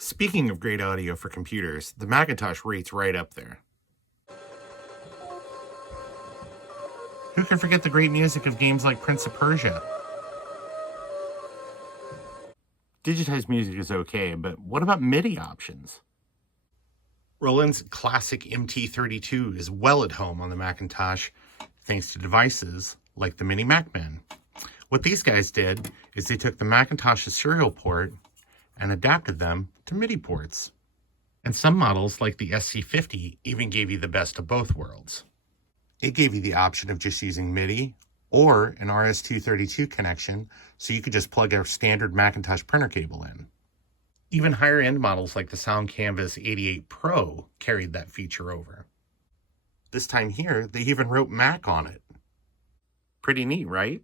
Speaking of great audio for computers, the Macintosh rates right up there. Who can forget the great music of games like Prince of Persia? Digitized music is okay, but what about MIDI options? Roland's classic MT32 is well at home on the Macintosh thanks to devices like the Mini Macman. What these guys did is they took the Macintosh's serial port and adapted them to MIDI ports. And some models, like the SC50, even gave you the best of both worlds. It gave you the option of just using MIDI or an RS-232 connection, so you could just plug a standard Macintosh printer cable in. Even higher-end models like the Sound Canvas 88 Pro carried that feature over. This time here, they even wrote Mac on it. Pretty neat, right?